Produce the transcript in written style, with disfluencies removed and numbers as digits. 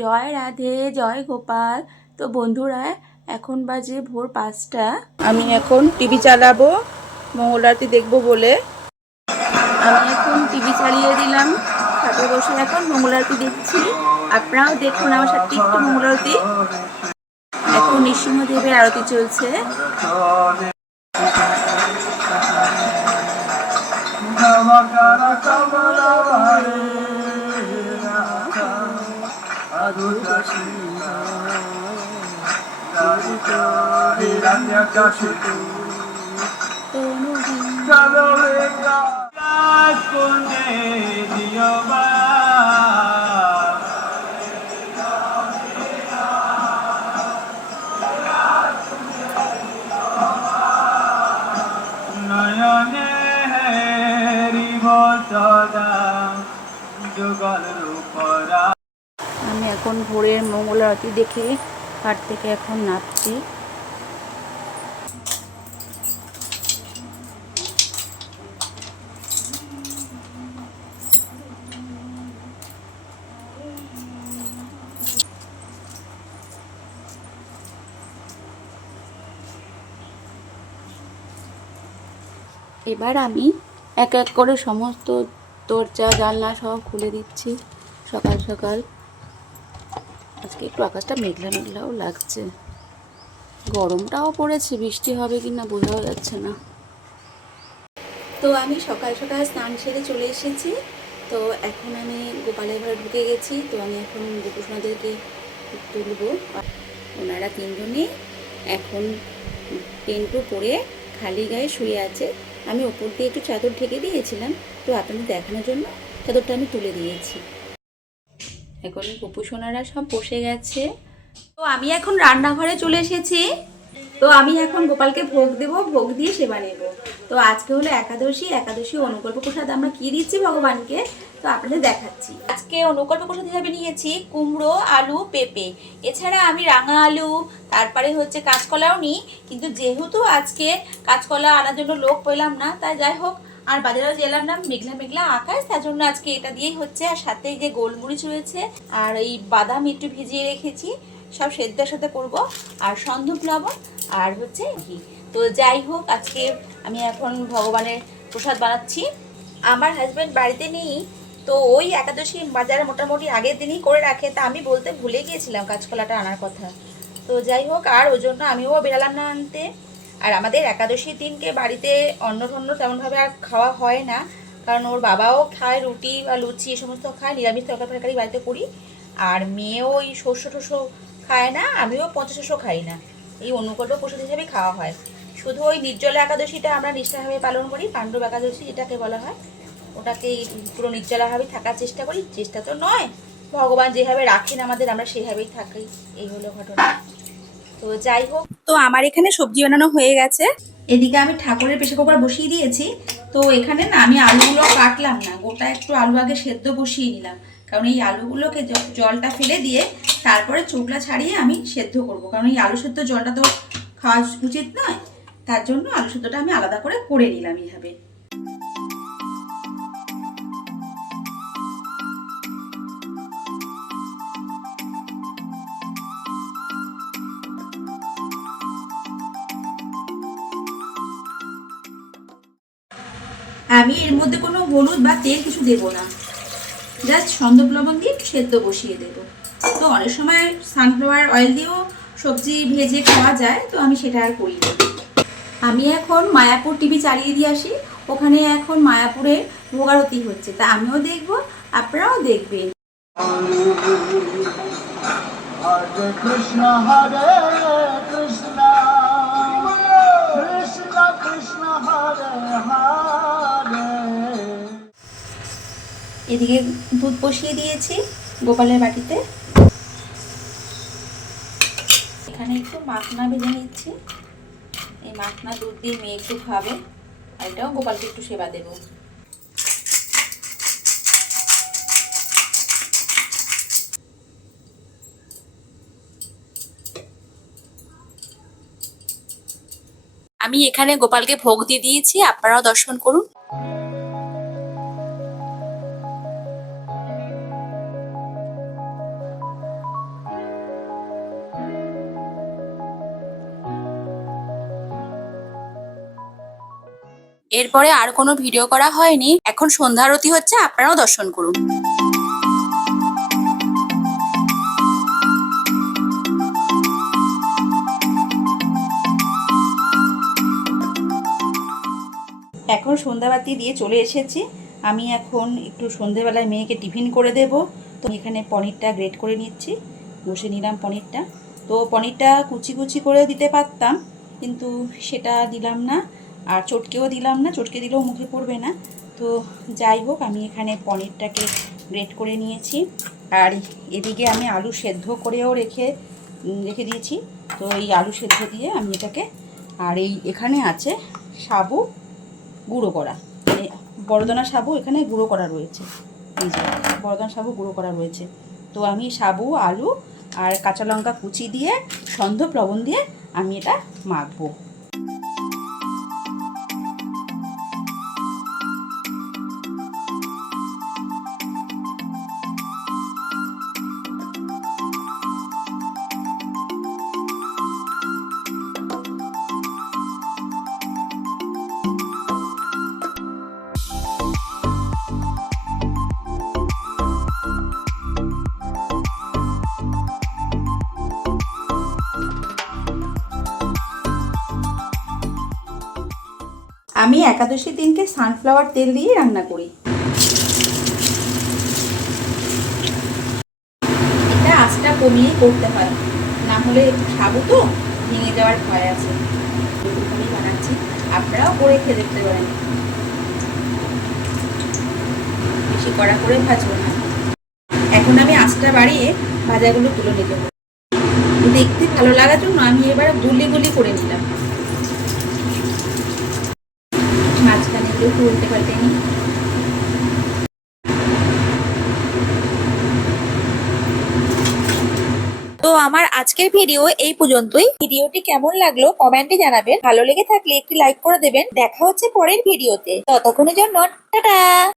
জয় রাধে, জয় গোপাল। তো বন্ধুরা, এখন বাজে ভোর 5টা। আমি এখন টিভি চালাবো মঙ্গল আরতি দেখবো বলে। আমি এখন টিভি চালিয়ে দিলাম, খাটে বসে এখন মঙ্গল আরতি দেখছি। আপনারাও দেখুন আমার সাথে একটু মঙ্গল আরতি। এখন নৃসিংহদেবের আরতি চলছে। আমি এখন ভোরের মঙ্গল আরতি দেখে ঘাট থেকে এখন নামছি। এবার আমি এক এক করে সমস্ত দরজা জানলা সব খুলে দিচ্ছি সকাল সকাল। আজকে একটু আকাশটা মেঘলা মেঘলাও লাগছে, গরমটাও পড়েছে, বৃষ্টি হবে কি না বোঝাও যাচ্ছে না। তো আমি সকাল সকাল স্নান সেরে চলে এসেছি। তো এখন আমি গোপালের ঘরে ঢুকে গেছি। তো আমি এখন গোপুসোনাদেরকে তুলবো। ওনারা তিনজনে এখন টেন্টু পরে খালি গায়ে শুয়ে আছে। আমি ওপর দিয়ে একটু চাদর ঢেকে দিয়েছিলাম, তো আপনাদের দেখানোর জন্য চাদরটা আমি তুলে দিয়েছি। এখন গোপুসোনারা সব বসে গেছে। তো আমি এখন রান্নাঘরে চলে এসেছি। তো আমি এখন গোপালকে ভোগ দেব, ভোগ দিয়ে সেবা নেব। তো আজকে হলো একাদশী অনুকল্প প্রসাদ আমরা কি দিচ্ছি ভগবানকে, তো আপনাদের দেখাচ্ছি। আজকে অনুকল্প প্রসাদ হিসাবে নিয়েছি কুমড়ো, আলু, পেঁপে। এছাড়া আমি রাঙা আলু, তারপরে হচ্ছে কাঁচকলাও নিই, কিন্তু যেহেতু আজকে কাঁচকলা আনার জন্য লোক পেলাম না, তাই যাই হোক, আর বাজারেও গেলাম না, মেঘলা মেঘলা আকাশ, তার জন্য আজকে এটা দিয়েই হচ্ছে। আর সাথে যে গোলমরিচ রয়েছে আর এই বাদাম একটু ভিজিয়ে রেখেছি, সব সেদ্ধর সাথে করব। আর সন্ধব লবণ আর হচ্ছে ঘি। তো যাই হোক, আজকে আমি এখন ভগবানের প্রসাদ বানাচ্ছি। আমার হাজব্যান্ড বাড়িতে নেই, তো ওই একাদশী বাজারে মোটামুটি আগের দিনই করে রাখে, তা আমি বলতে ভুলে গিয়েছিলাম কাঁচকলাটা আনার কথা। তো যাই হোক, আর ওই জন্য আমিও বেরালাম না আনতে। আর আমাদের একাদশীর দিনকে বাড়িতে অন্ন টন্ন তেমনভাবে আর খাওয়া হয় না, কারণ ওর বাবাও খায় রুটি বা লুচি, এই সমস্ত খায়, নিরামিষ তরকারি বাড়িতে করি। আর মেয়েও ওই শস্য টস্য খায় না, আমিও পচা শস্য খাই না। এই অনুকল্প প্রসাদ হিসেবেই খাওয়া হয়। শুধু ওই নির্জলা একাদশীটা আমরা নিষ্ঠাভাবে পালন করি, পাণ্ডব একাদশী যেটাকে বলা হয়, ওটাকেই পুরো নির্জলাভাবেই থাকার চেষ্টা করি। চেষ্টা তো নয়, ভগবান যেভাবে রাখেন আমাদের, আমরা সেইভাবেই থাকি। এই হলো ঘটনা। তো যাই হোক, তো আমার এখানে সবজি বানানো হয়ে গেছে। এদিকে আমি ঠাকুরের প্রেসার কুকার বসিয়ে দিয়েছি। তো এখানে না আমি আলুগুলো কাটলাম না, গোটা একটু আলু আগে সেদ্ধ বসিয়ে নিলাম, কারণ এই আলুগুলোকে জলটা ফেলে দিয়ে তারপরে চোখলা ছাড়িয়ে আমি সেদ্ধ করব, কারণ এই আলু সেদ্ধ জলটা তো খাওয়া উচিত নয়। তার জন্য আলু সেদ্ধটা আমি আলাদা করে নিলাম এইভাবে। আমি এর মধ্যে কোনো হলুদ বা তেল কিছু দেবো না, জাস্ট সন্দক লবণ দিয়ে সেদ্ধ বসিয়ে দেবো। তো অনেক সময় সানফ্লাওয়ার অয়েল দিয়েও সবজি ভেজে খাওয়া যায়, তো আমি সেটা আর করি না। আমি এখন মায়াপুর টিভি চালিয়ে দিয়ে আসি। ওখানে এখন মায়াপুরের ভোগারতি হচ্ছে, তা আমিও দেখব, আপনারাও দেখবেন। হরে কৃষ্ণ হরে কৃষ্ণ কৃষ্ণ কৃষ্ণ হরে হরে। এদিকে দুধ বসিয়ে দিয়েছি গোপালের বাটিতে। এখানে একটু মাখনা ভেজে নিচ্ছি। এই মাখনা দুধ দিয়ে মেয়ে একটু খাবে, আর এটাও গোপালকে একটু সেবা দেব। আমি এখানে গোপালকে ভোগ দিয়ে দিয়েছি, আপনারাও দর্শন করুন। এরপরে আর কোনো ভিডিও করা হয়নি। এখন সন্ধ্যা আরতি হচ্ছে, আপনারাও দর্শন করুন। এখন সন্ধ্যাবাতি দিয়ে চলে এসেছি। আমি এখন একটু সন্ধেবেলায় মেয়েকে টিফিন করে দেব। তো এখানে পনিরটা গ্রেট করে নিচ্ছি, বসে নিলাম পনিরটা। তো পনিরটা কুচি কুচি করে দিতে পারতাম, কিন্তু সেটা দিলাম না, আর চটকেও দিলাম না, চটকে দিলেও মুখে পড়বে না। তো যাই হোক, আমি এখানে পনিরটাকে গ্রেট করে নিয়েছি। আর এদিকে আমি আলু সেদ্ধ করেও রেখে দিয়েছি। তো এই আলু সেদ্ধ দিয়ে আমি এটাকে, আর এখানে আছে সাবু গুঁড়ো করা, মানে বড়দানা সাবু এখানে গুঁড়ো করা রয়েছে। এই যে বড়দানা সাবু গুঁড়ো করা রয়েছে। তো আমি সাবু, আলু আর কাঁচা লঙ্কা কুচি দিয়ে, সন্ধব লবণ দিয়ে আমি এটা মাখবো। আমি একাদশীর দিনকে সানফ্লাওয়ার তেল দিয়ে রান্না করি। এটা আঁচটা কমিয়ে করতে হয়, না হলে সাবু তো ভেঙে যাওয়ার ভয় আছে। এরকমই বানাচ্ছি, আপনারাও করে খেয়ে দেখতে পারেন। বেশি কড়া করে ভাজবো না। এখন আমি আঁচটা বাড়িয়ে ভাজাগুলো তুলে নিতে হবে। দেখতে ভালো লাগার জন্য আমি এবার গুলি গুলি করে নিলাম। মাঝখানে একটু উল্টে পাল্টে নিই। তো আমার আজকের ভিডিও এই পর্যন্তই। ভিডিওটি কেমন লাগলো কমেন্টে জানাবেন। ভালো লেগে থাকলে একটি লাইক করে দেবেন। দেখা হচ্ছে পরের ভিডিওতে। ততক্ষণের জন্য টাটা।